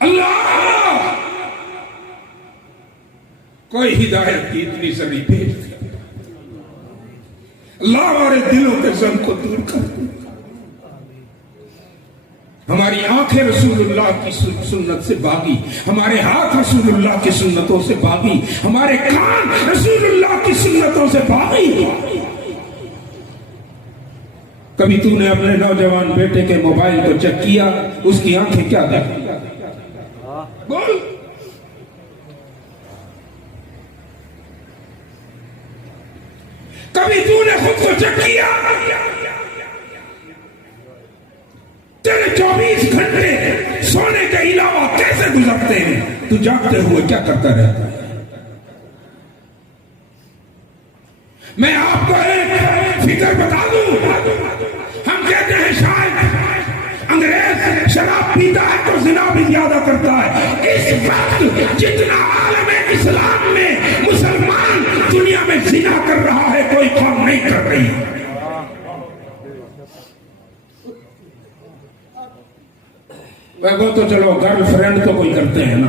اللہ کوئی ہدایت کی اتنی زری بھیج دی، اللہ ہمارے دلوں کے زن کو دور کر دے، ہماری آنکھیں رسول اللہ کی سنت سے باغی، ہمارے ہاتھ رسول اللہ کی سنتوں سے باغی، ہمارے کان رسول اللہ کی سنتوں سے باغی۔ کبھی تو نے اپنے نوجوان بیٹے کے موبائل کو چیک کیا، اس کی آنکھیں کیا دیکھیں؟ بول۔ کبھی تو نے خود کو چیک کیا؟ تیرے 24 گھنٹے سونے کے علاوہ کیسے گزرتے ہیں؟ تو جاگتے ہوئے کیا کرتا رہتا ہے؟ میں آپ کو ایک فکر بتا دوں، ہم کہتے ہیں شاید انگریز شراب پیتا ہے تو زنا بھی زیادہ کرتا ہے۔ اس وقت جتنا عالم اسلام میں مسلمان دنیا میں زنا کر رہا ہے، کوئی قوم نہیں کر رہی۔ وہ تو چلو گرل فرینڈ تو کوئی کرتے ہیں نا،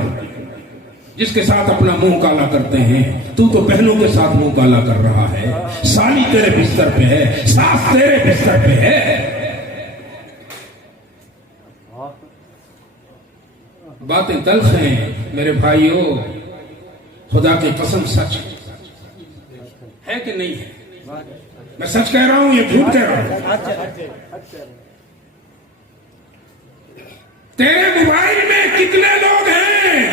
جس کے ساتھ اپنا منہ کالا کرتے ہیں۔ تو بہنوں کے ساتھ منہ کالا کر رہا ہے، سالی تیرے بستر پہ ہے، ساس تیرے بستر پہ ہے۔ باتیں تلخ ہیں میرے بھائیوں، خدا کی قسم سچ ہے کہ نہیں ہے؟ میں سچ کہہ رہا ہوں یا جھوٹ کہہ رہا ہوں؟ تیرے موبائل میں کتنے لوگ ہیں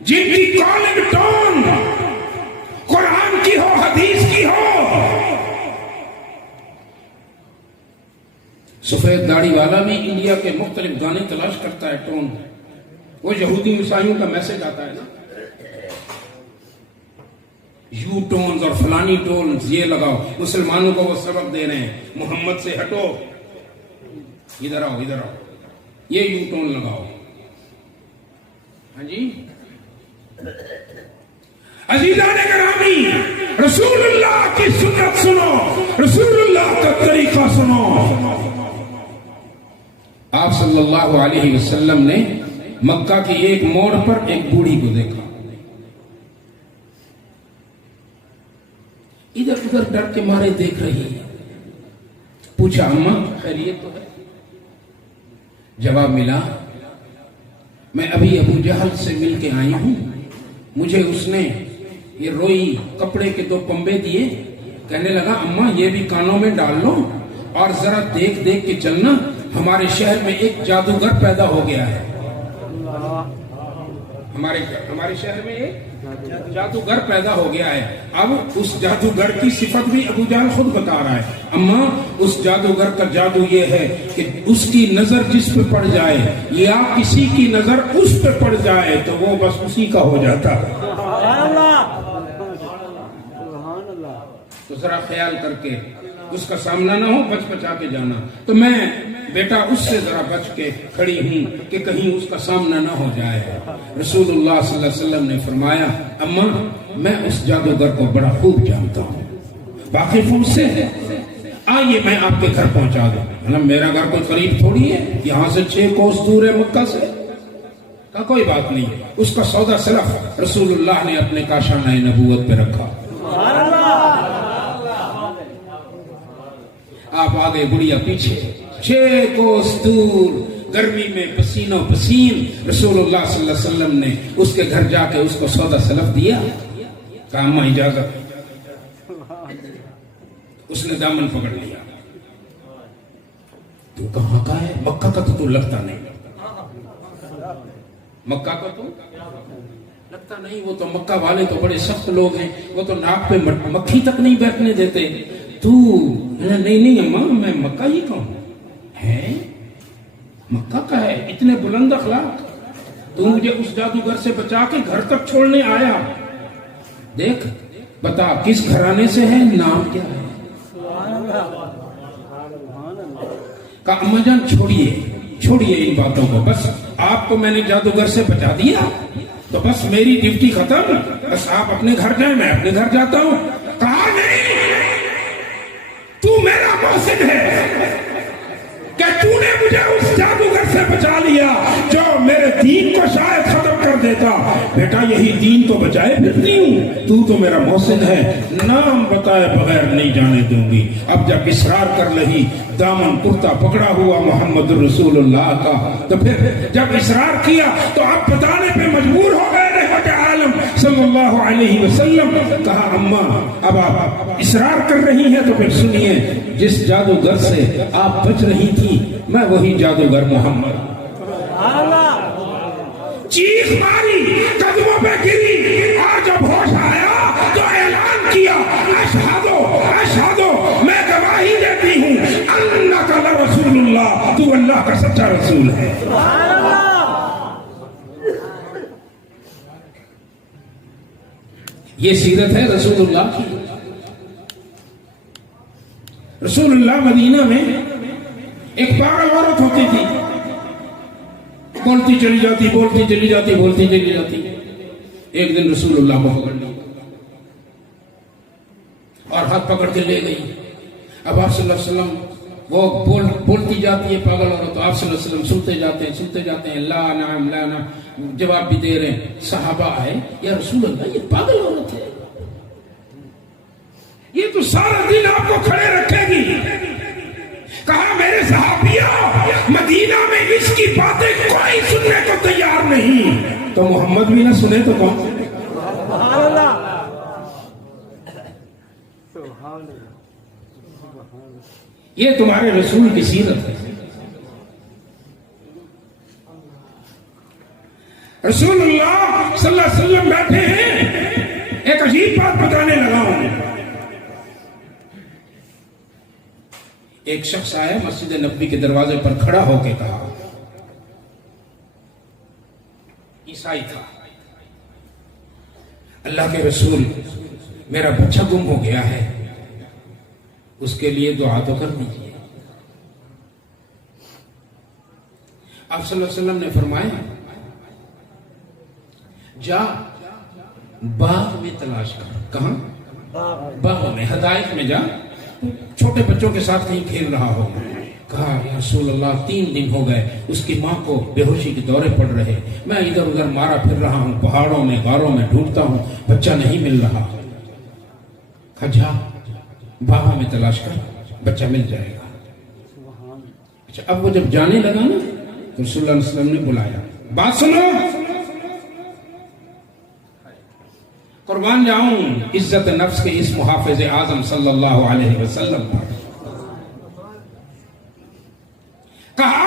جن کی کالنگ ٹون قرآن کی ہو، حدیث کی ہو؟ سفید داڑھی والا بھی انڈیا کے مختلف گانے تلاش کرتا ہے ٹون، وہ یہودی عیسائیوں کا میسج آتا ہے نا، یو ٹونز اور فلانی ٹونز یہ لگاؤ۔ مسلمانوں کو وہ سبق دے رہے ہیں، محمد سے ہٹو، ادھر آؤ ادھر آؤ، یہ یو ٹون لگاؤ۔ ہاں جی عزیزان گرامی، رسول اللہ کی سنت سنو، رسول اللہ کا طریقہ سنو۔ آپ صلی اللہ علیہ وسلم نے مکہ کی ایک موڑ پر ایک بوڑھی کو دیکھا، ادھر ادھر ڈر کے مارے دیکھ رہی ہے۔ پوچھا اماں خیریت تو ہے؟ جواب ملا، میں ابھی ابو جہل سے مل کے آئی ہوں، مجھے اس نے یہ روئی کپڑے کے 2 پنبے دیے، کہنے لگا اماں یہ بھی کانوں میں ڈال لو اور ذرا دیکھ دیکھ کے چلنا، ہمارے شہر میں ایک جادوگر پیدا ہو گیا ہے۔ ہمارے شہر میں ایک جادوگر پیدا ہو گیا ہے۔ اب اس جادوگر کی صفت بھی ابو جہل خود بتا رہا ہے، اماں اس جادوگر کا جادو یہ ہے کہ اس کی نظر جس پہ پڑ جائے یا کسی کی نظر اس پہ پڑ جائے تو وہ بس اسی کا ہو جاتا ہے۔ تو ذرا خیال کر کے اس کا سامنا نہ ہو، بچ بچا کے جانا۔ تو میں بیٹا اس سے ذرا بچ کے کھڑی ہوں کہ کہیں اس کا سامنا نہ ہو جائے۔ رسول اللہ صلی اللہ علیہ وسلم نے فرمایا اماں میں اس جادوگر کو بڑا خوب جانتا ہوں، واقف ہوں سے، آئیے میں آپ کے گھر پہنچا دوں۔ مطلب میرا گھر کوئی قریب تھوڑی ہے، یہاں سے 6 کوس دور ہے مکہ سے۔ کہا کوئی بات نہیں، اس کا سودا سلف رسول اللہ نے اپنے کاشانہ نبوت پہ رکھا۔ آپ آگے بڑھیا پیچھے، 6 کوس دور گرمی میں پسینوں پسین رسول اللہ صلی اللہ علیہ وسلم نے اس کے گھر جا کے اس کو سودا سلف دیا۔ کہا اماں اجازت۔ اس نے دامن پکڑ لیا، تو کہاں کا ہے؟ مکہ کا تو لگتا نہیں، مکہ کا تو لگتا نہیں، وہ تو مکہ والے تو بڑے سخت لوگ ہیں، وہ تو ناک پہ مکھی تک نہیں بیٹھنے دیتے۔ تو نہیں اماں میں مکہ ہی کا ہوں۔ ہے مکہ کا ہے، اتنے بلند اخلاق، تو مجھے اس جادوگر سے بچا کے گھر تک چھوڑنے آیا۔ دیکھ بتا کس گھرانے سے ہے، نام کیا ہے؟ کہا اماں جان چھوڑیے ان باتوں کو، بس آپ کو میں نے جادوگر سے بچا دیا تو بس میری ڈیوٹی ختم، بس آپ اپنے گھر جائیں میں اپنے گھر جاتا ہوں۔ کہا نہیں، تو میرا محسن ہے کہ تو نے مجھے اس جادوگر سے بچا لیا جو میرے دین کو شاید ختم کر دیتا. بیٹا یہی دین تو بچائے پھرتی ہوں, تو میرا محسن ہے, نام بتائے بغیر نہیں جانے دوں گی. اب جب اصرار کر رہی, دامن کرتا پکڑا ہوا محمد رسول اللہ کا, تو پھر جب اصرار کیا تو اب بتانے پہ مجبور ہو گئے رحمت عالم صلی اللہ علیہ وسلم. کہا اماں اب آپ اصرار کر رہی ہیں تو پھر سنیے, جس جادوگر سے آپ بچ رہی تھی میں وہی جادوگر محمد. چیخ ماری, قدموں پہ گری, اور جب ہوش آیا تو اعلان کیا اشہدو اشہدو, میں گواہی دیتی ہوں انک لرسول اللہ, تو اللہ کا سچا رسول ہے. یہ سیرت ہے رسول اللہ کی. رسول اللہ مدینہ میں ایک پاگل عورت ہوتی تھی, بولتی چلی جاتی, بولتی چلی جاتی, بولتی چلی جاتی. ایک دن رسول اللہ کو پکڑ لی اور ہاتھ پکڑ کے لے گئی. اب آپ صلی اللہ علیہ وسلم وہ بولتی جاتی ہے پاگل عورت, تو آپ صلی اللہ علیہ وسلم سنتے جاتے ہیں لا نعم لا نعم, جواب بھی دے رہے ہیں. صحابہ آئے, یا رسول اللہ یہ پاگل عورت ہے, یہ تو سارا دن آپ کو کھڑے رکھے گی. کہا میرے صحابیوں, مدینہ میں اس کی باتیں کوئی سننے کو تیار نہیں, تو محمد بھی نہ سنے تو کون سنے. یہ تمہارے رسول کی سیرت ہے. رسول اللہ صلی اللہ علیہ وسلم بیٹھے ہیں, ایک عجیب بات بتانے لگا ہوں. ایک شخص آیا مسجد نبوی کے دروازے پر کھڑا ہو کے کہا, عیسائی تھا, اللہ کے رسول میرا بچہ گم ہو گیا ہے, اس کے لیے دعا تو کر دیجیے. آپ صلی اللہ علیہ وسلم نے فرمایا جا باغ میں تلاش کر. کہاں؟ باغ میں, ہدایت میں جا, چھوٹے بچوں کے ساتھ کہیں کھیل رہا ہو. کہا یا رسول اللہ 3 دن ہو گئے اس کی ماں کو بے ہوشی کے دورے پڑ رہے, میں ادھر ادھر مارا پھر رہا ہوں, پہاڑوں میں غاروں میں ڈھونڈتا ہوں, بچہ نہیں مل رہا. کہا جا باغ میں تلاش کر, بچہ مل جائے گا. اچھا اب وہ جب جانے لگا نا تو رسول اللہ علیہ وسلم نے بلایا, بات سنو, قربان جاؤں عزت نفس کے اس محافظ اعظم صلی اللہ علیہ وسلم پر. کہا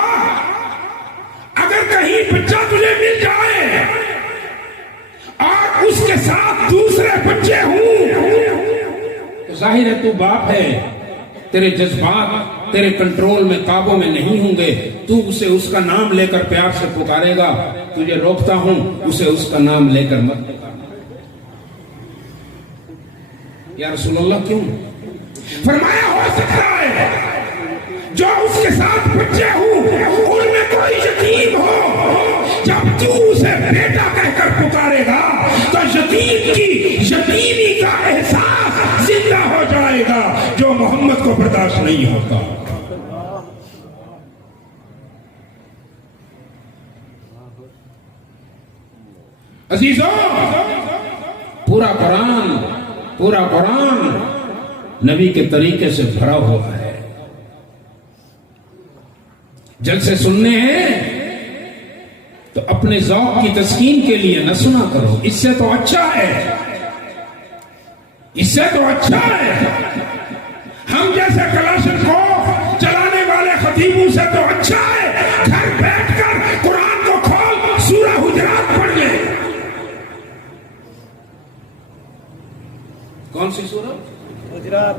اگر کہیں بچہ تجھے مل جائے اور اس کے ساتھ دوسرے بچے ہوں تو ظاہر ہے تو باپ ہے, تیرے جذبات تیرے کنٹرول میں قابو میں نہیں ہوں گے, تو اسے اس کا نام لے کر پیار سے پکارے گا. تجھے روکتا ہوں اسے اس کا نام لے کر مت. یا رسول اللہ کیوں؟ فرمایا ہو سکتا ہے جو اس کے ساتھ بچے ہوں ان میں کوئی یتیم ہو, جب تو اسے بیٹا کہہ کر پکارے گا تو یتیم کی یتیمی کا احساس زندہ ہو جائے گا, جو محمد کو برداشت نہیں ہوتا. عزیزوں, پورا قرآن نبی کے طریقے سے بھرا ہوا ہے. جلسے سننے ہیں تو اپنے ذوق کی تسکین کے لیے نہ سنا کرو, اس سے تو اچھا ہے, اس سے تو اچھا ہے. ہم جیسے کلاشن کو چلانے والے خطیبوں سے تو اچھا ہے گھر بیٹھ کر قرآن کو کھول سورہ حجرات پڑھ لے. کون سی سورہ؟ حجرات.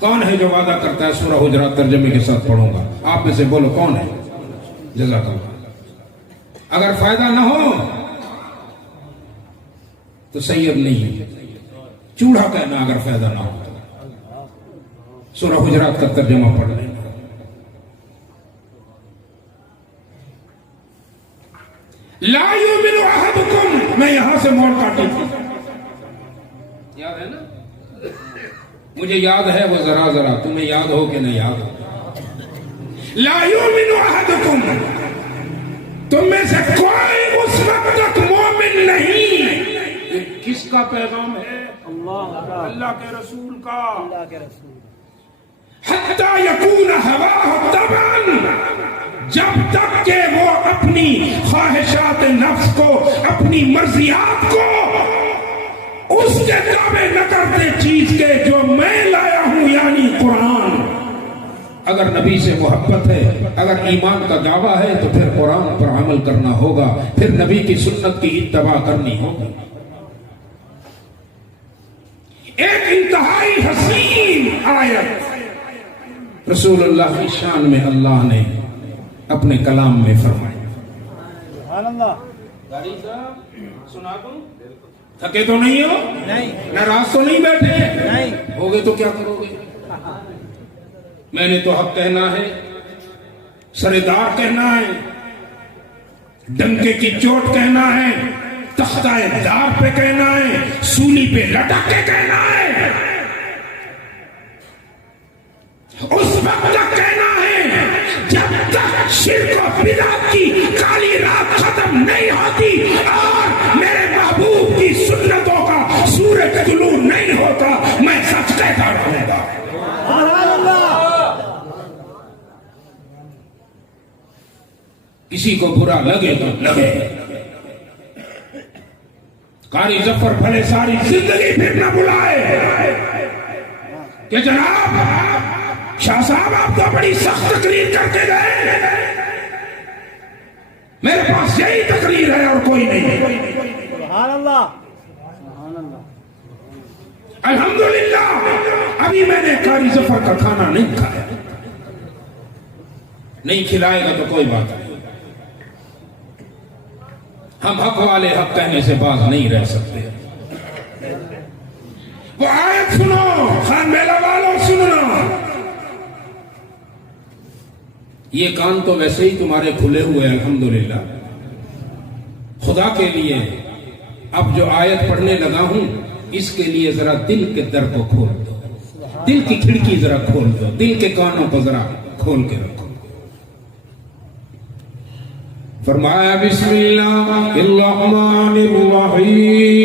کون ہے جو وعدہ کرتا ہے سورہ حجرات ترجمے کے ساتھ پڑھوں گا؟ آپ میں سے بولو کون ہے؟ جزاک اللہ. اگر فائدہ نہ ہو تو سید نہیں, چوڑا کہنا اگر فائدہ نہ ہو. سورہ حجرات کا ترجمہ پڑھ لینا. لا یؤمن احدکم, میں یہاں سے موڑ کاٹی تھی, یاد ہے نا؟ مجھے یاد ہے وہ ذرا ذرا, تمہیں یاد ہو کہ نہیں یاد ہو. لا یؤمن احدکم، تم میں سے کوئی اس وقت تک مومن نہیں. یہ کس کا پیغام ہے؟ اللہ کے رسول کا. حتی یکون ہواہ تبعا، جب تک کہ وہ اپنی خواہشات نفس کو، اپنی مرضیات کو اس کے تابع نہ کرتے چیز کے جو میں لایا ہوں، یعنی قرآن. اگر نبی سے محبت ہے، اگر ایمان کا دعویٰ ہے تو پھر قرآن پر عمل کرنا ہوگا، پھر نبی کی سنت کی اتباع کرنی ہوگی. ایک انتہائی حسین آیت رسول اللہ کی شان میں اللہ نے اپنے کلام میں فرمائی. سبحان اللہ. گاڑی صاحب سنا دوں؟ تھکے تو نہیں ہو؟ نہیں. ناراض تو نہیں بیٹھے؟ نہیں. ہوگے تو کیا کرو گے؟ میں نے تو حق کہنا ہے، سردار کہنا ہے، ڈنکے کی چوٹ کہنا ہے، تختہ دار پہ کہنا ہے، سولی پہ لٹک کے کہنا ہے، اس وقت تک کہنا ہے جب تک شرک و بدعت کی کالی رات ختم نہیں ہوتی اور میرے محبوب کی سنتوں کا سورج طلوع نہیں ہوتا، میں سچ کہتا رہوں گا. کسی کو برا لگے تو لگے. قاری ظفر بھلے ساری زندگی پھر نہ بلائے کہ جناب شاہ صاحب آپ تو بڑی سخت تقریر کرتے گئے، میرے پاس یہی تقریر ہے اور کوئی نہیں. سبحان اللہ. الحمدللہ ابھی میں نے قاری ظفر کا کھانا نہیں کھایا. نہیں کھلائے گا تو کوئی بات نہیں. ہم حق والے حق کہنے سے باز نہیں رہ سکتے. وہ آیت سنو، خان میلہ والوں سننا. یہ کان تو ویسے ہی تمہارے کھلے ہوئے الحمدللہ. خدا کے لیے اب جو آیت پڑھنے لگا ہوں اس کے لیے ذرا دل کے در کو کھول دو، دل کی کھڑکی ذرا کھول دو، دل کے کانوں کو ذرا کھول کے رکھو. فرمایا بسم اللہ الرحمن الرحیم.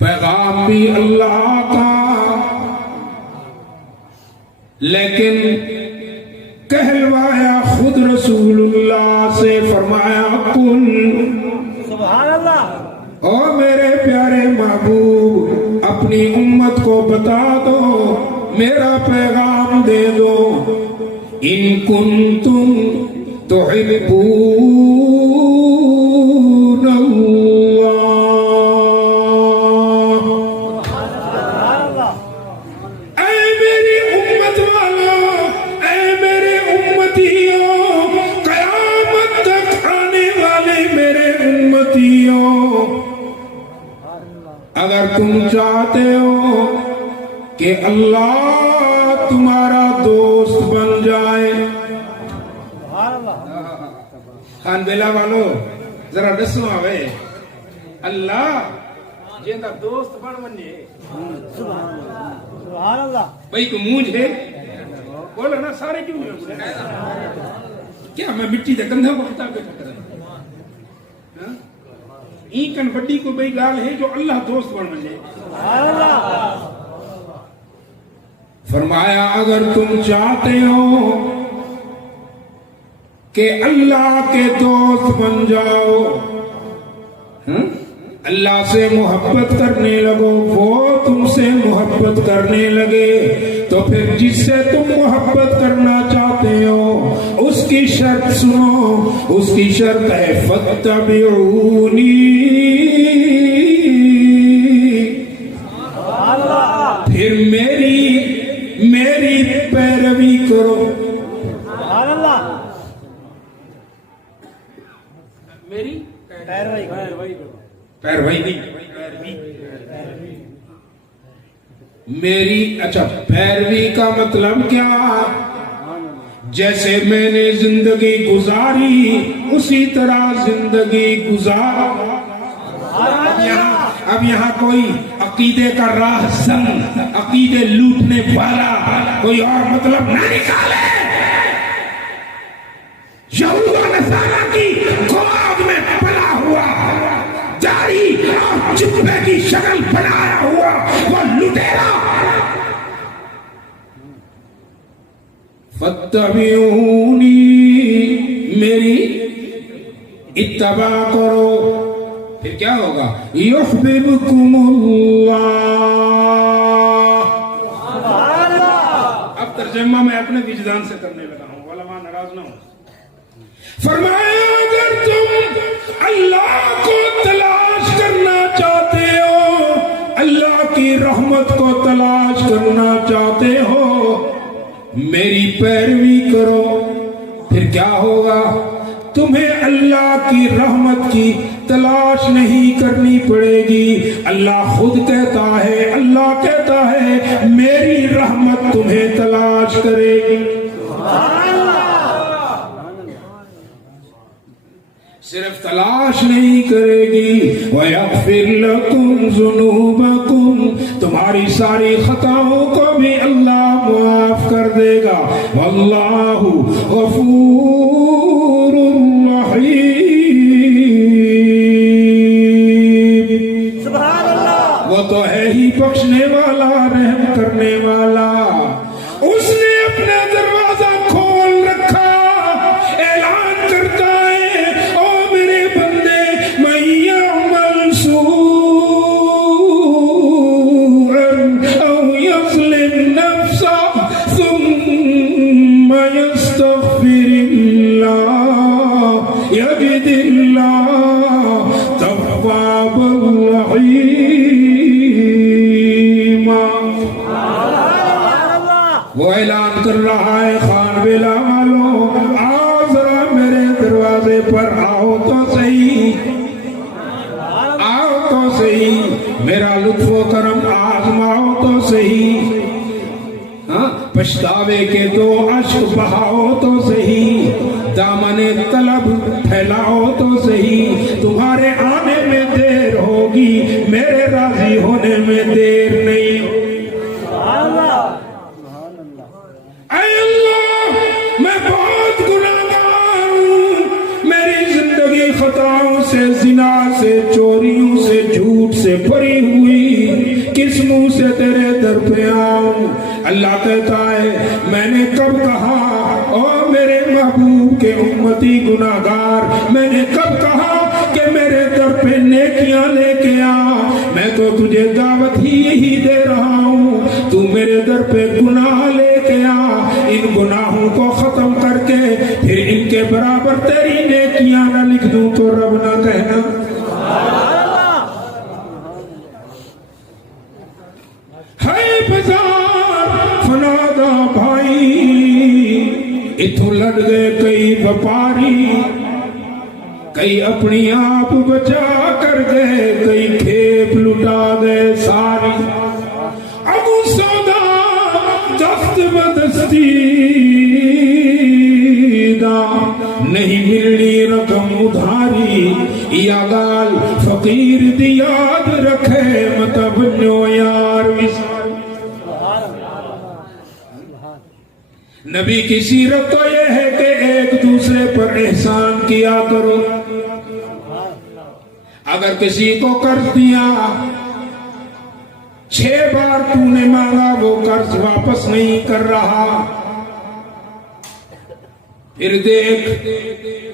پیغام بھی اللہ کا، لیکن کہلوایا خود رسول اللہ سے. فرمایا کل، سبحان اللہ، او میرے پیارے محبوب اپنی امت کو بتا دو، میرا پیغام دے دو. ان کنتم تحبون اگر تم چاہتے ہو کہ اللہ تمہارا دوست بن جائے. خان بیلا والو ذرا ڈسو آوے، اللہ جیندہ دوست بن بنے. سبحان اللہ. بھئی تو مونج ہے بولو نا، سارے کیوں نہیں بولے؟ کیا میں مٹی دے گندھا بختا کے ٹکر ہے؟ این کن بڑی کو بھئی گال ہے جو اللہ دوست بن بنے. فرمایا اگر تم چاہتے ہو کہ اللہ کے دوست بن جاؤ، اللہ سے محبت کرنے لگو، وہ تم سے محبت کرنے لگے، تو پھر جس سے تم محبت کرنا چاہتے ہو اس کی شرط سنو، اس کی شرط ہے فاتبعونی، پھر میری پیروی کرو، میری پیروی نہیں، میری اچھا پیروی کا مطلب کیا؟ جیسے میں نے زندگی گزاری اسی طرح زندگی گزار۔ اب یہاں کوئی عقیدے کا راہ زن، عقیدے لوٹنے والا کوئی اور مطلب نہ نکالے۔ یہود و نصارا کی گود میں پلا ہوا، داڑھی اور جبے کی شکل بنایا ہوا وہ لٹیرا، فاتبعونی، میری اتباع کرو، پھر کیا ہوگا؟ یحببکم اللہ۔ اب ترجمہ میں اپنے وجدان سے کرنے لگا ہوں، علماء ناراض نہ ہوں۔ فرمایا اگر تم اللہ کو تلاش کرنا چاہتے ہو، اللہ کی رحمت کو تلاش کرنا چاہتے ہو، میری پیروی کرو، پھر کیا ہوگا؟ تمہیں اللہ کی رحمت کی تلاش نہیں کرنی پڑے گی۔ اللہ خود کہتا ہے، اللہ کہتا ہے میری رحمت تمہیں تلاش کرے گی۔ صرف تلاش نہیں کرے گی، وَيَغْفِرْ لَكُمْ ذُنُوبَكُمْ، تمہاری ساری خطاؤں کو بھی اللہ معاف کر دے گا۔ وَاللَّهُ غَفُورٌ رَحِيمٌ، سبحان اللہ، وہ تو ہے ہی بخشنے والا، رحم کرنے والا۔ اس نے اپنا دروازہ کھول رکھا، اعلان کرتا ہے وہ اعلان کر رہا ہے، خان بیلا والوں آؤ ذرا میرے دروازے پر آؤ تو صحیح، آؤ تو صحیح، میرا لطف و کرم آزماؤ تو صحیح، ہاں پچھتاوے کے دو اشک بہاؤ تو صحیح، دامن طلب پھیلاؤ تو صحیح، تمہارے آنے میں دیر ہوگی، میرے راضی ہونے میں دیر نہیں۔ اے اللہ میں بہت گناہگار ہوں، میری زندگی خطاؤں سے، زنا سے، چوریوں سے، جھوٹ سے بھری ہوئی، کس منہ سے تیرے در پہ آؤں؟ اللہ کہتا ہے میں نے کب کہا او میرے محبوب کے امتی گناہگار، میں نے کب کہا کہ میرے در پہ نیکیاں لے کے آ؟ میں تو تجھے دعوت ہی دے رہا ہوں، تو میرے در پہ گناہ لے کے آ، ان گناہوں کو ختم کر کے پھر ان کے برابر تیری نیکیاں نہ لکھ دوں تو رب نہ کہنا۔ ہے بازار فنادا بھائی، اتھوں لڑ گئے کئی وپاری، کئی اپنی آپ بچا کر گئے، کئی کھیپ لٹا گئے ساری، اب سودا دست بدستی دا، نہیں ملنی رقم ادھاری، یا گال فقیر دی یاد رکھے مطب نو یار وساری۔ نبی کی سیرت تو یہ ہے کہ ایک دوسرے پر احسان کیا کرو، اگر کسی کو قرض دیا 6 بار تو نے مانگا وہ قرض واپس نہیں کر رہا، پھر دیکھ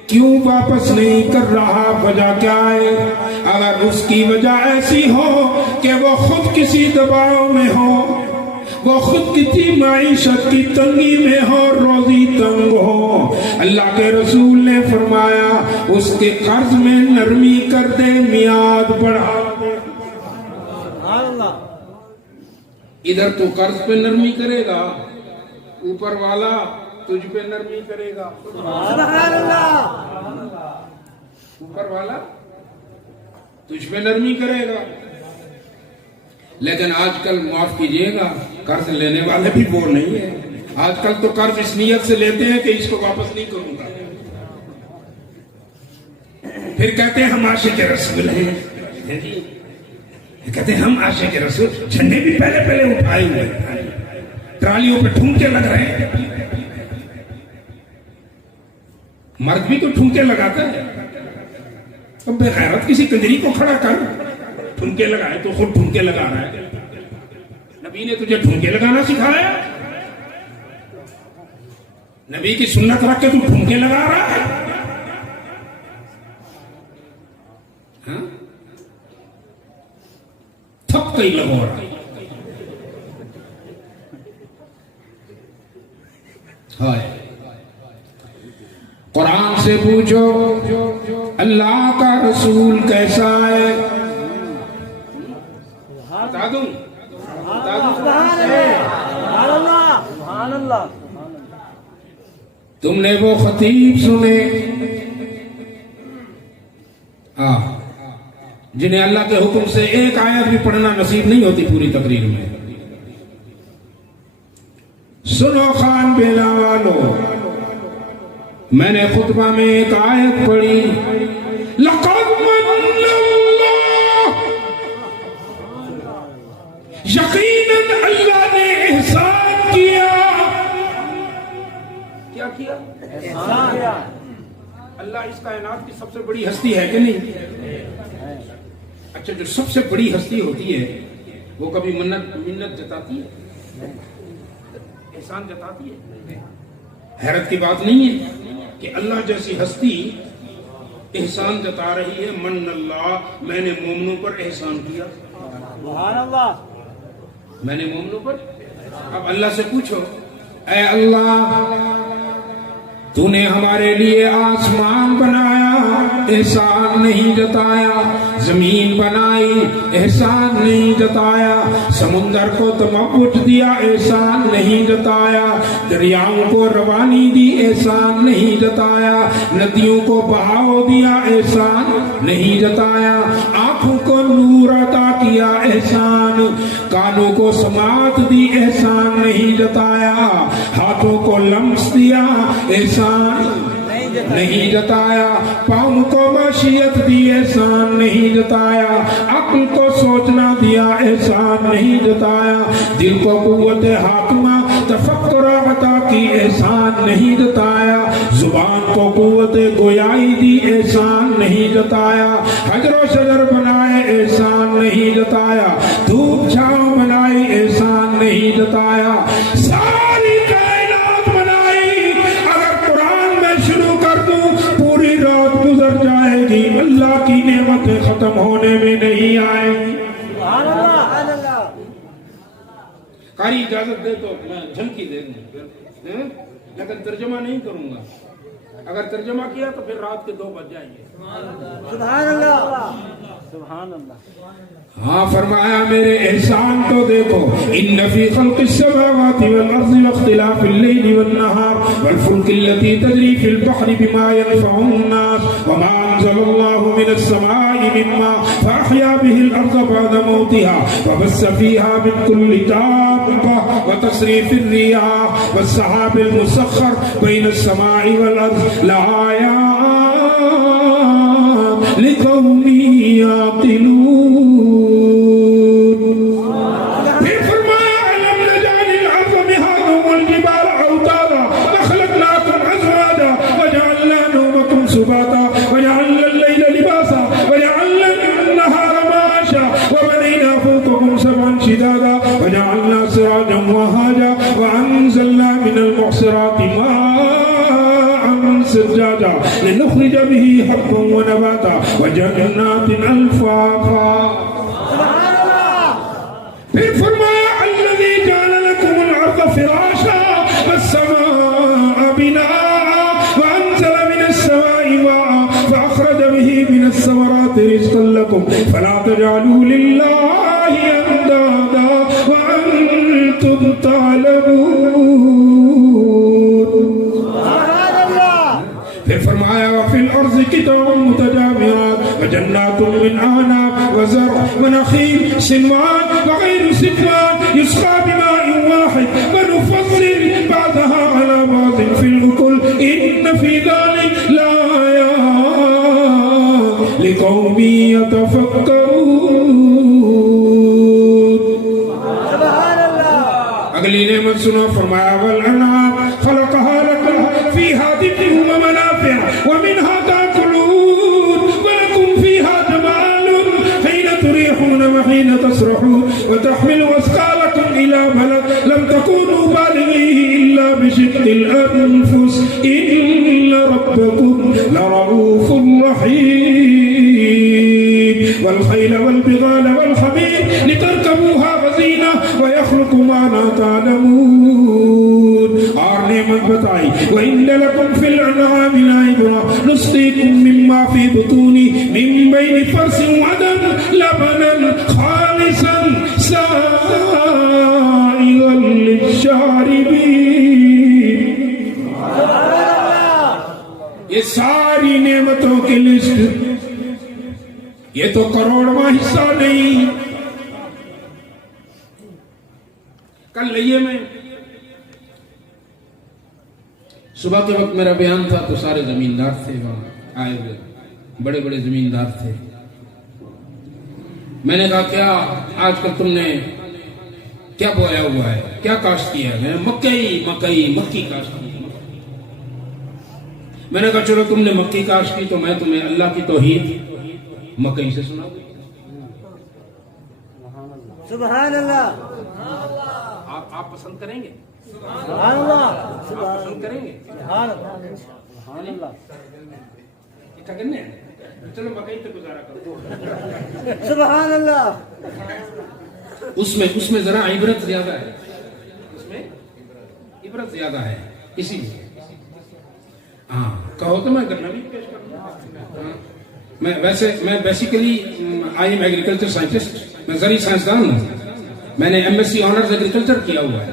کیوں واپس نہیں کر رہا، وجہ کیا ہے؟ اگر اس کی وجہ ایسی ہو کہ وہ خود کسی دباؤ میں ہو، وہ خود کسی معیشت کی تنگی میں ہو، روزی تنگ ہو، اللہ کے رسول نے فرمایا اس کے قرض میں نرمی کر دے، میعاد بڑھا دے۔ ادھر تو قرض پہ نرمی کرے گا، اوپر والا تجھ پہ نرمی کرے گا، سبحان اللہ، اوپر والا تجھ پہ نرمی کرے گا۔ لیکن آج کل معاف کیجئے گا، قرض لینے والے بھی وہ نہیں ہیں۔ آج کل تو قرض اس نیت سے لیتے ہیں کہ اس کو واپس نہیں کروں گا، پھر کہتے ہیں ہم عاشق رسول ہیں، کہتے ہیں ہم عاشق رسول، جھنڈے بھی پہلے اٹھائے ہوئے، ٹرالیوں پہ ٹھمکے لگ رہے ہیں۔ مرد بھی تو ٹھمکے لگاتا ہے، اب بے غیرت کسی کنجری کو کھڑا کر، ٹھمکے لگائے تو خود ٹھمکے لگا رہا ہے۔ نبی نے تجھے ٹھمکے لگانا سکھایا؟ نبی کی سنت رکھ کے تو ٹھمکے لگا رہا ہے؟ ہاں؟ تھپ کئی لگو رہا ہے۔ قرآن سے پوچھو اللہ کا رسول کیسا ہے، بتا دوں؟ تم نے وہ خطیب سنے جنہیں اللہ کے حکم سے ایک آیت بھی پڑھنا نصیب نہیں ہوتی پوری تقریر میں؟ سنو خان بیلا والو، میں نے خطبہ میں ایک آیت پڑھی، لقد من اللہ، یقیناً اللہ نے احسان کیا۔ کیا کیا؟ احسان کیا۔ اللہ اس کائنات کی سب سے بڑی ہستی ہے کہ نہیں؟ اچھا، جو سب سے بڑی ہستی ہوتی ہے وہ کبھی منت جتاتی ہے، احسان جتاتی ہے؟ حیرت کی بات نہیں ہے کہ اللہ جیسی ہستی احسان جتا رہی ہے، من اللہ، میں نے مومنوں پر احسان کیا، سبحان اللہ، میں نے مومنوں پر۔ اب اللہ سے پوچھو، اے اللہ تو نے ہمارے لیے آسمان بنایا، احسان نہیں جتایا، زمین بنائی، احسان نہیں جتایا، سمندر کو تموج دیا، احسان نہیں جتایا، دریاؤں کو روانی دی، احسان نہیں جتایا، ندیوں کو بہاؤ دیا، احسان نہیں جتایا، آنکھوں کو نور عطا کیا، احسان، کانوں کو سماعت دی، احسان نہیں جتایا، ہاتھوں کو لمس دیا، احسان نہیں جتایا، پاؤں کو معیشت دی، احسان نہیں جتایا، عقل کو سوچنا دیا، احسان نہیں جتایا، دل کو قوت حاکمہ تفکر عطا کی، احسان نہیں جتایا، زبان کو قوت گویائی دی، احسان نہیں جتایا، حجر و شجر بنائے، احسان نہیں جتایا، دھوپ چھاؤں بنائی، احسان نہیں جتایا، ساری کائنات بنائی، اگر قرآن میں شروع کر دوں پوری رات گزر جائے گی، اللہ کی نعمتیں ختم ہونے میں نہیں آئیں گی۔ سبحان اللہ۔ قاری اجازت دے تو میں جھلکی دے دوں، لیکن ترجمہ نہیں کروں گا، اگر ترجمہ کیا تو پھر رات کے 2 بج جائیں گے۔ سبحان اللہ، سبحان اللہ۔ ہاں فرمایا میرے احسان کو دیکھو، ان فی خلق السماوات والارض واختلاف اللیل والنہار والفلک التي تجری فی البحر بما ينفع الناس وما انزل اللہ من السماء من ماء فاحیا به الارض بعد موتها وبث فيها من كل دابة وتصريف الرياح والسحاب المسخر بين السماء والارض لآیات لقوم یعقلون۔ وجعلنا الليل لباسا وجعلنا النهار معاشا وبنينا فوقكم سبعا شدادا وجعلنا سراجا وهاجا وأنزلنا من المعصرات ماء زجاجا لنخرج به حبا ونباتا وجنات الفافا. پھر فرمایا الذی جعل لكم الارض فراشا والسماء بناء وانزل من السماء ماء فاخرج به من الثمرات رزقا لكم فلا تجعلوا لله اندادا وانتم تعلمون. پھر فرمایا وفي الارض قطع متجاورات وجنات من اعناب وزرع ونخيل سنوان وغير سنوان يسقى بماء واحد ونفصل بعضها على بعض في الأكل إن في ذلك لآيات لقوم يتفكرون. اگلی نعمت سنو. فرمایا والانعام خلقها لكم فيها دفء ومنافع ومنها تأكلون ولكم فيها جمال حين تريحون وحين تسرحون وتحمل أثقالكم إلى بلد لم تكونوا بالغيه إلا بشق الأنفس إن ربكم لرؤوف رحيم. والخيل والبغال والحمير لتركبوها وزينة ويخلق ما لا تعلمون. اور نعمت بتائی وإن لكم في الأنعام لعبرة نسقيكم مما في بطونه من بين فرث ودم لبنا خالصا سائغا للشاربين. یہ ساری نعمتوں کی لسٹ، یہ تو کروڑواں حصہ نہیں. کل لئیے میں صبح کے وقت میرا بیان تھا تو سارے زمیندار تھے وہاں آئے ہوئے، بڑے بڑے زمیندار تھے. میں نے کہا کیا آج کل تم نے کیا بویا ہوا ہے، کیا کاشت کیا ہے؟ مکی کاشت کی. میں نے کہا چلو تم نے مکی کاشت کی تو میں تمہیں اللہ کی توحید مکئی سے سنا دوں. سبحان اللہ. آپ پسند کریں گے؟ سبحان اللہ. پسند کریں گے؟ سبحان اللہ. اٹھا کرنے ہیں چلو مکئی پہ گزارا کرو. سبحان اللہ. اس میں ذرا عبرت زیادہ ہے، اس میں عبرت زیادہ ہے. اسی لیے ہاں کہو تو میں کرنا بھی پیش کروں. میں basically I am agriculture scientist, میں زرعی سائنسدان ہوں. میں نے M S C honours agriculture کیا ہوا ہے.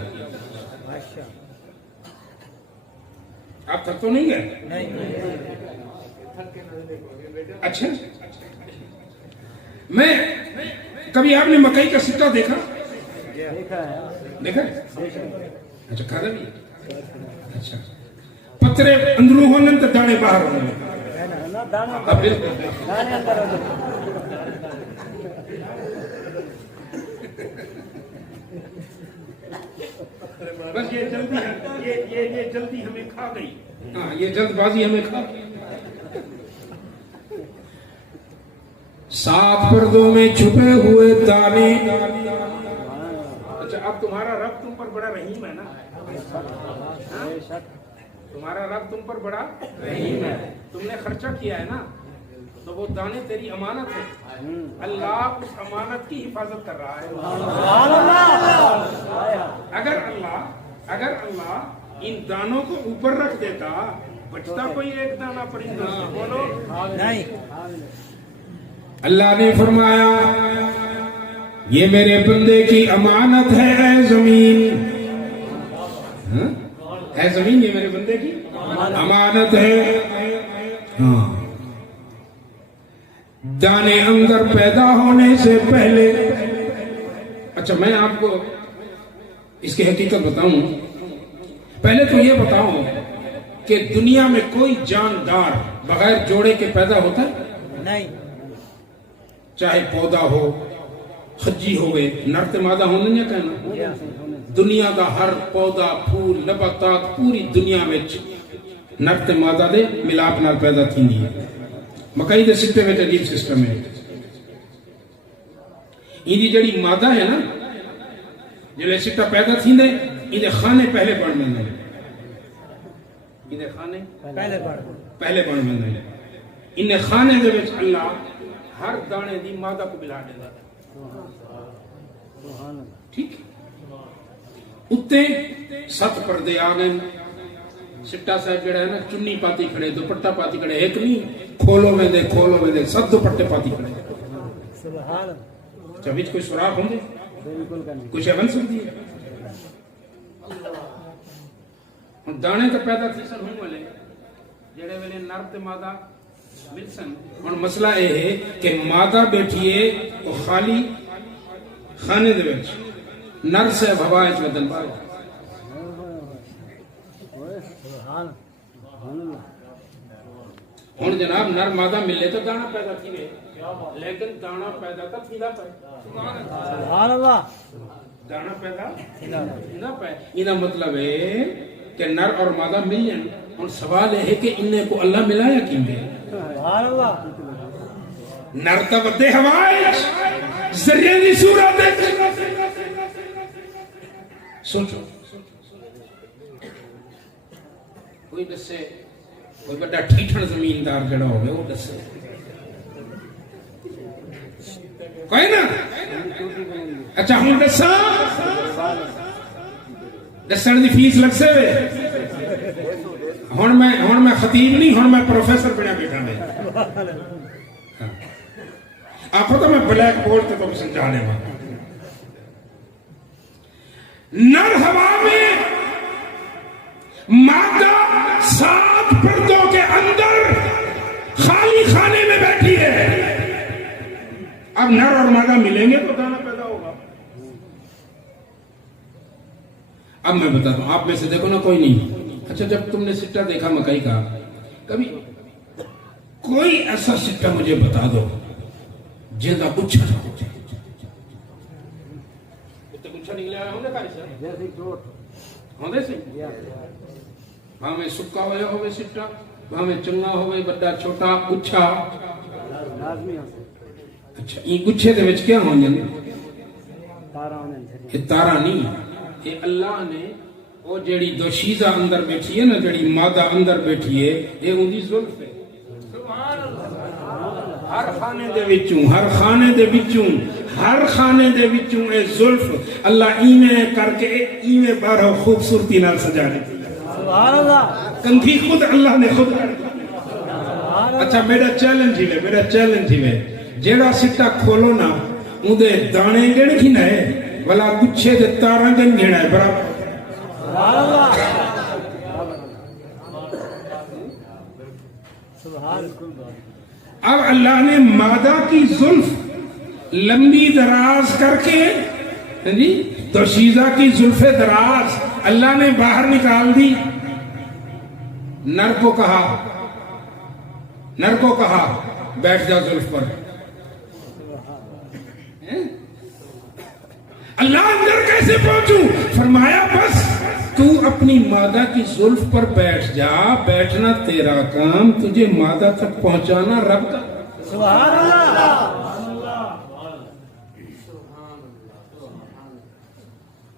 آپ تھک تو نہیں گئے؟ اچھا میں کبھی آپ نے مکئی کا سکہ دیکھا؟ دیکھا؟ اچھا کھانا بھی؟ اچھا پترے اندروں ہونے تو دانے باہر ہونے. بس یہ جلدی ہمیں کھا گئی. ہاں یہ جلد بازی ہمیں کھا گئی. 7 پردوں میں چھپے ہوئے دانے. اچھا اب تمہارا رب تم پر بڑا رحیم ہے نا؟ تمہارا رب تم پر بڑا رحیم ہے. تم نے خرچہ کیا ہے نا تو وہ دانے تیری امانت ہے. اللہ اس امانت کی حفاظت کر رہا ہے. اگر اللہ ان دانوں کو اوپر رکھ دیتا بچتا کوئی ایک دانہ پرندوں سے؟ بولو نہیں. اللہ نے فرمایا یہ میرے بندے کی امانت ہے اے زمین. اے زمین یہ میرے بندے کی امانت ہے. ہاں دانے اندر پیدا ہونے سے پہلے. اچھا میں آپ کو اس کی حقیقت بتاؤں. پہلے تو یہ بتاؤں کہ دنیا میں کوئی جاندار بغیر جوڑے کے پیدا ہوتا ہے؟ نہیں. چاہے پودا ہو خجی ہوئے نر تے مادہ ہونے نہیں کہنا. دنیا دا ہر پودا پھول نباتات پوری دنیا میں نر تے مادہ دے ملاپ نال پیدا تھی ہے. مکئی دے سٹے میں عجیب سسٹم ہے. ان دی جڑی مادہ ہے نا جلے سٹا پیدا تھی دے ان دے خانے پہلے بڑھنے نے انہیں خانے پہلے بن میں انہیں خانے دے وچ اللہ ہر دانے دی مادہ کو ملا دے دا ٹھیک اتنے 7 پردے آ گئے سٹا صاحب جڑا ہے نا چنی پاتی کھڑے دوپٹہ پاتی کھڑے ایک نہیں کھولو میں دے 7 دوپٹے پاتی کھڑے سبحان چبیچ کوئی سراخ ہوں گے بالکل کرنے کچھ بن سکتی ہے دانے تو پیدا تھی سن ہوں والے جڑے ویلے نر تے مادہ مل سن اور مسئلہ یہ ہے کہ مادہ بیٹھیے وہ خالی خانے دے وچ نر سے ہوا وچ بدن پا ہن جناب نر مادہ ملے تو دانا پیدا تھی وے لیکن دانا پیدا تو تھیلا پے سبحان اللہ دانا پیدا نہ پے یہ مطلب ہے کہ نر اور مادہ مل جائیں اور سوال ہے کہ انہیں کو اللہ ملایا کیوں ہے سبحان اللہ نر تا ودے ہوائے ذریعے دی صورت ہے سوچو کوئی دسے کوئی بڑا ٹھیٹھن زمیندار جڑا ہوگا وہ دسے کوئی نا اچھا ہوں دسن دی فیس لگ سے وے ہن میں خطیب نہیں ہن میں پروفیسر بنیا بیٹھا میں آپ تو میں بلیک بورڈ تے تم سمجھانے وا نر ہوا میں مادہ 7 پردوں کے اندر خالی خانے میں بیٹھی ہے اب نر اور مادہ ملیں گے تو دانا پیدا ہوگا اب میں بتاتا ہوں آپ میں سے دیکھو نا کوئی نہیں اچھا جب تم نے سٹا دیکھا مکئی کا کبھی کوئی ایسا سٹا مجھے بتا دو جیسا کچھ نکلیا ہوں گے ہاں میں سکا ہوا ہوئے سٹا وہاں میں چنگا ہوئے بڑا چھوٹا اچھا اچھا یہ گچھے دے وچ کیا ہوں جاندے یہ تارا نہیں یہ اللہ نے وہ جیڑی دوشیزہ اندر بیٹھی ہے نا جیڑی مادہ اندر بیٹھی ہے یہ اندی زلف ہے ہر خانے دے وچوں اے زلف اللہ ایویں کر کے ایویں بارہ خوبصورتی نال سجا دیتی سبحان اللہ کنگھی خود اللہ نے خود کر دی اچھا میرا چیلنج ہی ہے جیڑا سٹا کھولو نا اندے دانے گن کی نہ ہے بلا گچھے دے تاراں گن گنا ہے برابر سبحان اللہ سبحان اب اللہ نے مادہ کی زلف لمبی دراز کر کے دوشیزہ کی زلف دراز اللہ نے باہر نکال دی نر کو کہا بیٹھ جا زلف پر اللہ اندر کیسے پہنچوں فرمایا بس تو اپنی مادہ کی زلف پر بیٹھ جا بیٹھنا تیرا کام تجھے مادہ تک پہنچانا رب کا سبحان اللہ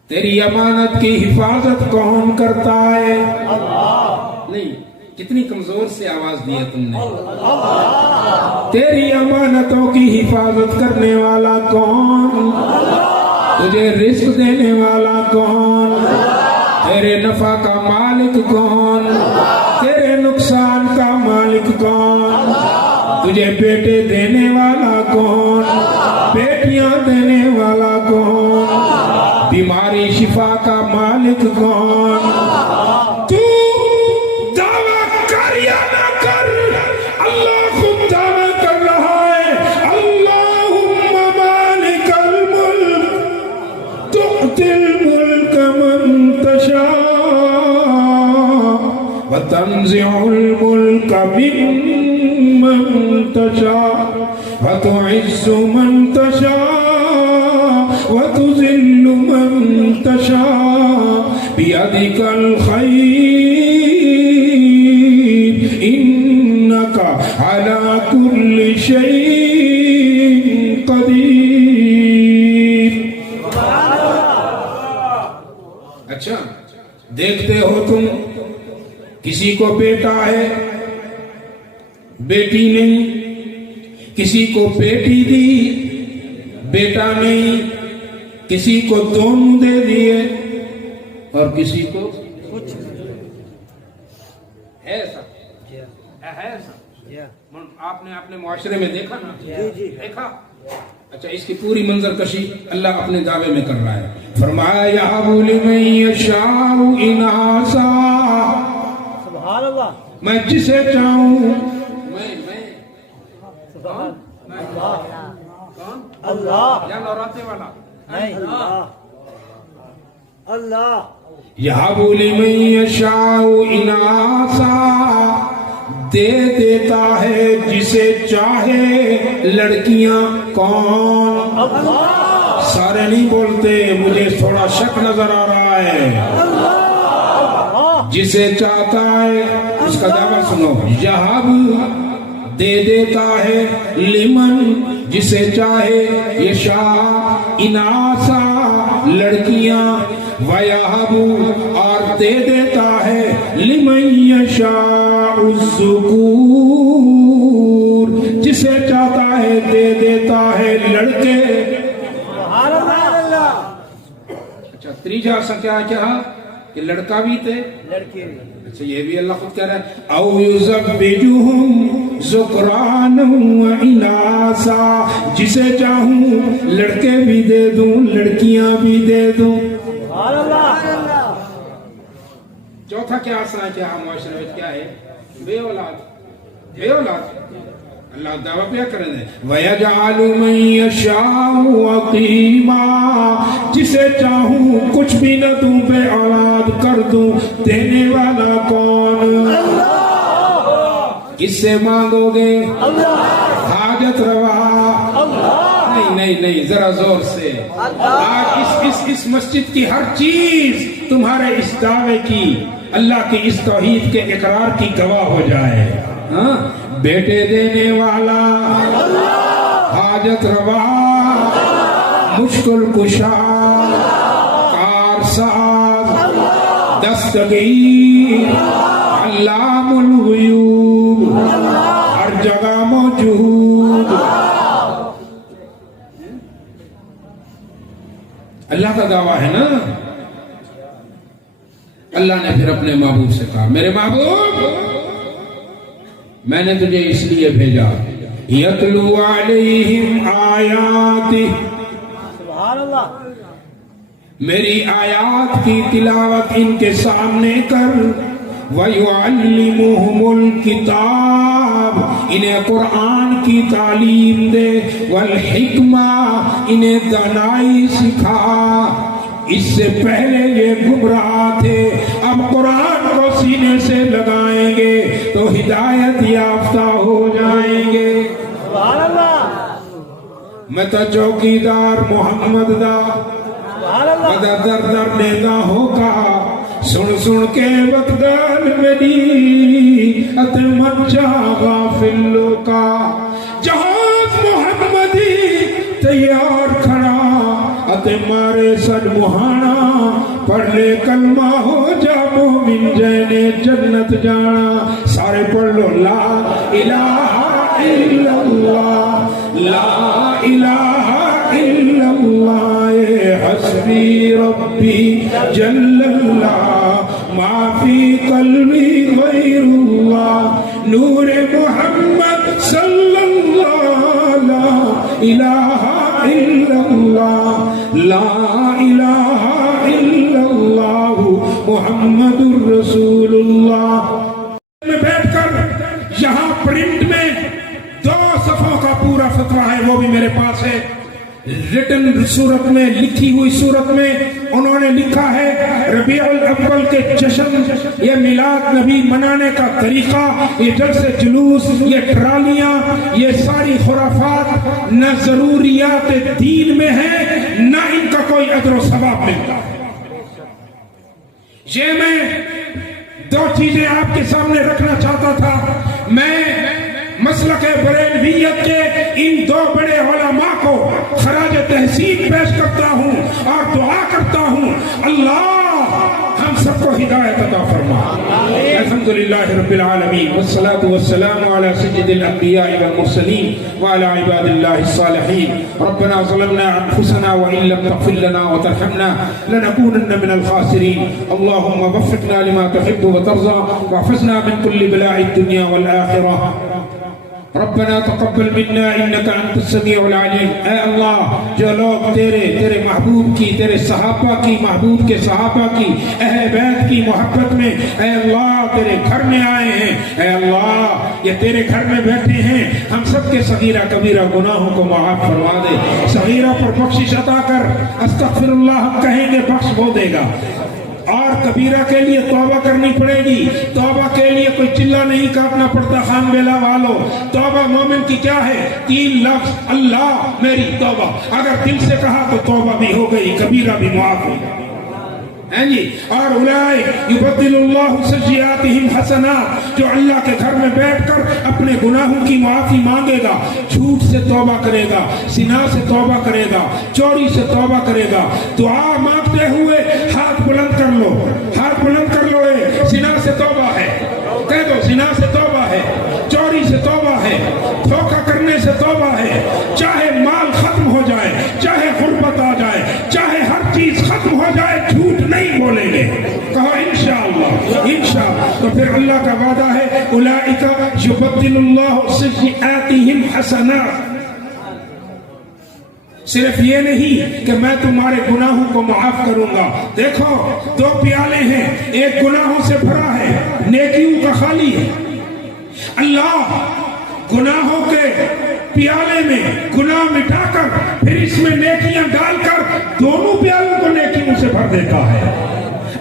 تیری امانت کی حفاظت کون کرتا ہے نہیں کتنی کمزور سے آواز دی ہے تم نے تیری امانتوں کی حفاظت کرنے والا کون تجھے رزق دینے والا کون تیرے نفع کا مالک کون تیرے نقصان کا مالک کون تجھے بیٹے دینے والا کون بیٹیاں دینے والا کون بیماری شفا کا مالک کون تو دعویٰ کر یا نہ کر اللہ خود دعویٰ کر رہا ہے اللہم مالک الملک تؤتی الملک من تشاء وتنزع الملک ممن تشاء وتعز من تشاء وتذل من تشاء بيدك الخير إنك على كل شيء قدير اچھا دیکھتے ہو تم کسی کو بیٹا ہے بیٹی نہیں، کسی کو بیٹی دی بیٹا نہیں، کسی کو دونوں دے دیے اور کسی کو کچھ ہے ایسا ہے ایسا آپ نے اپنے معاشرے میں دیکھا نا؟ دیکھا؟ اچھا، اس کی پوری منظر کشی اللہ اپنے دعوے میں کر رہا ہے. فرمایا یہب لمن یشاء اناسا، سبحان اللہ. میں جسے چاہوں سبحان اللہ. یا لوراتے والا نہیں، اللہ اللہ. یہب لمن یشاء اناسا، دے دیتا ہے جسے چاہے لڑکیاں. کون؟ سارے نہیں بولتے، مجھے تھوڑا شک نظر آ رہا ہے. جسے چاہتا ہے اس کا دعویٰ سنو. یہب دے دیتا ہے، لمن جسے چاہے، یشاء اناسا لڑکیاں، وَيَهَبُ اور دے دیتا ہے، لمن یشاء الذکور جسے چاہتا ہے دے دیتا ہے لڑکے. سبحان اللہ. اچھا، تیجا سا کیا کہ لڑکا بھی تھے لڑکی. اچھا، یہ بھی اللہ خود کہہ رہا ہے او یزوجہم ذکرانا واناسا، جسے چاہوں لڑکے بھی دے دوں لڑکیاں بھی دے دوں. سبحان اللہ. چوتھا کیا آسان ہے، کیا معاشرے میں کیا ہے؟ بے اولاد. بے اولاد اللہ دعویٰ کیا کریں دے. وَيَجْعَلُ مَن يَشَاءُ عَقِيمًا، جسے چاہوں کچھ بھی نہ دوں بے اولاد کر دوں. دینے والا کون؟ کس سے مانگو گے؟ حاجت روا. نہیں، ذرا زور سے. آج اس مسجد کی ہر چیز تمہارے اس دعوے کی، اللہ کی اس توحید کے اقرار کی گواہ ہو جائے. ہاں، بیٹے دینے والا، حاجت روا، مشکل کشا، کارساز، دستگیر، علام الغیوب، ہر جگہ موجود. اللہ کا دعویٰ ہے نا. اللہ نے پھر اپنے محبوب سے کہا، میرے محبوب میں نے تجھے اس لیے بھیجا، یتلو علیہم آیاتی، سبحان اللہ. میری آیات کی تلاوت ان کے سامنے کر. وَيُعَلِّمُهُمُ الْكِتَابَ، انہیں قرآن کی تعلیم دے. وَالْحِکْمَةَ، انہیں دانائی سکھا. اس سے پہلے یہ گمراہ تھے، اب قرآن کو سینے سے لگائیں گے تو ہدایت یافتہ ہو جائیں گے. سبحان اللہ. میں تو چوکیدار محمد دا سبحان اللہ. مدد در در دیتا ہوگا. سن سن کے وقدال میری ات مچا غافل لوکا. جہاز محمدی تیار کھڑا ات مارے سن مہانا. پڑھ لے کلمہ ہو جا مومن جینے جنت جانا. سارے پڑھ لو لا الہ الا اللہ، لا الہ الا اللہ، حسبی ربی جل اللہ، ما فی قلبی غیر اللہ، نور محمد صلی اللہ، لا الہ الا اللہ، لا الہ الا اللہ، محمد الرسول اللہ. میں بیٹھ کر یہاں پرنٹ میں 2 صفحوں کا پورا فتویٰ ہے، وہ بھی میرے پاس ہے. ریٹن صورت میں، لکھی ہوئی صورت میں انہوں نے لکھا ہے ربیع الاول کے جشن، یہ میلاد نبی منانے کا طریقہ، یہ جلسے جلوس، یہ ٹرالیاں، یہ ساری خرافات نہ ضروریات دین میں ہے، نہ ان کا کوئی اجر و ثواب ملتا. یہ میں 2 چیزیں آپ کے سامنے رکھنا چاہتا تھا. میں مسلک بریلویت کے ان 2 بڑے علماء کو خراج تحسین پیش کرتا ہوں اور دعا کرتا ہوں، اللہ ہم سب کو ہدایت عطا فرما. الحمد لله رب العالمين والصلاة والسلام على سيد الأنبياء والمرسلين وعلى عباد الله الصالحين. ربنا ظلمنا أنفسنا وإن لم تغفر لنا وترحمنا لنكونن من الخاسرين. اللهم وفقنا لما تحب وترضى واحفظنا من كل بلاء الدنيا والآخرة. ربنا تقبل منا انك انت السميع العليم. اے اللہ جو لوگ تیرے محبوب کی، تیرے صحابہ کی، محبوب کے صحابہ کی، اہل بیت کی محبت میں اے اللہ تیرے گھر میں آئے ہیں، اے اللہ یہ تیرے گھر میں بیٹھے ہیں، ہم سب کے صغیرہ کبیرہ گناہوں کو معاف فرما دے، صغیرہ پر بخشش عطا کر، استغفر اللہ ہم کہیں گے بخش وہ دے گا، اور کبیرہ کے لیے توبہ کرنی پڑے گی. توبہ کے لیے کوئی چلا نہیں کاٹنا پڑتا. خان بیلا والو، توبہ مومن کی کیا ہے؟ 3 لفظ، اللہ میری توبہ. اگر دل سے کہا تو توبہ بھی ہو گئی، کبیرہ بھی معاف ہو گئی. جی اور اولئک یبدل اللہ سیئاتہم حسنات، جو اللہ کے گھر میں بیٹھ کر اپنے گناہوں کی معافی مانگے گا، جھوٹ سے توبہ کرے گا، زنا سے توبہ کرے گا، چوری سے توبہ کرے گا، دعا مانگتے ہوئے ہاتھ بلند کر لو، ہاتھ بلند کر لو. زنا سے توبہ ہے، کہہ دو زنا سے توبہ ہے، چوری سے توبہ ہے، دھوکہ کرنے سے توبہ ہے. چاہے مال ختم ہو جائے، چاہے غربت آ جائے، چاہے ہر چیز ختم ہو جائے، جھوٹ نہیں بولیں گے. کہو انشاءاللہ، انشاءاللہ. تو پھر اللہ کا وعدہ ہے اولئک یبدل اللہ سیئاتہم حسنات. صرف یہ نہیں کہ میں تمہارے گناہوں کو معاف کروں گا. دیکھو 2 پیالے ہیں، ایک گناہوں سے بھرا ہے، نیکیوں کا خالی ہے. اللہ گناہوں کے پیالے میں گناہ مٹا کر پھر اس میں نیکیاں ڈال کر دونوں پیالوں کو نیکیوں سے بھر دیتا ہے.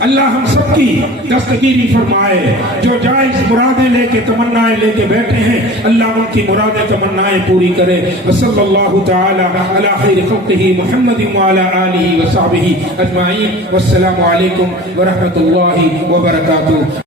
اللہ ہم سب کی دستگیری فرمائے. جو جائز مرادیں لے کے تمنائیں لے کے بیٹھے ہیں، اللہ ان کی مرادیں تمنائیں پوری کرے. وصلی اللہ تعالی علی خیر خلقہ محمد وعلی آلہ وصحبہ اجمعین. والسلام علیکم ورحمۃ اللہ وبرکاتہ.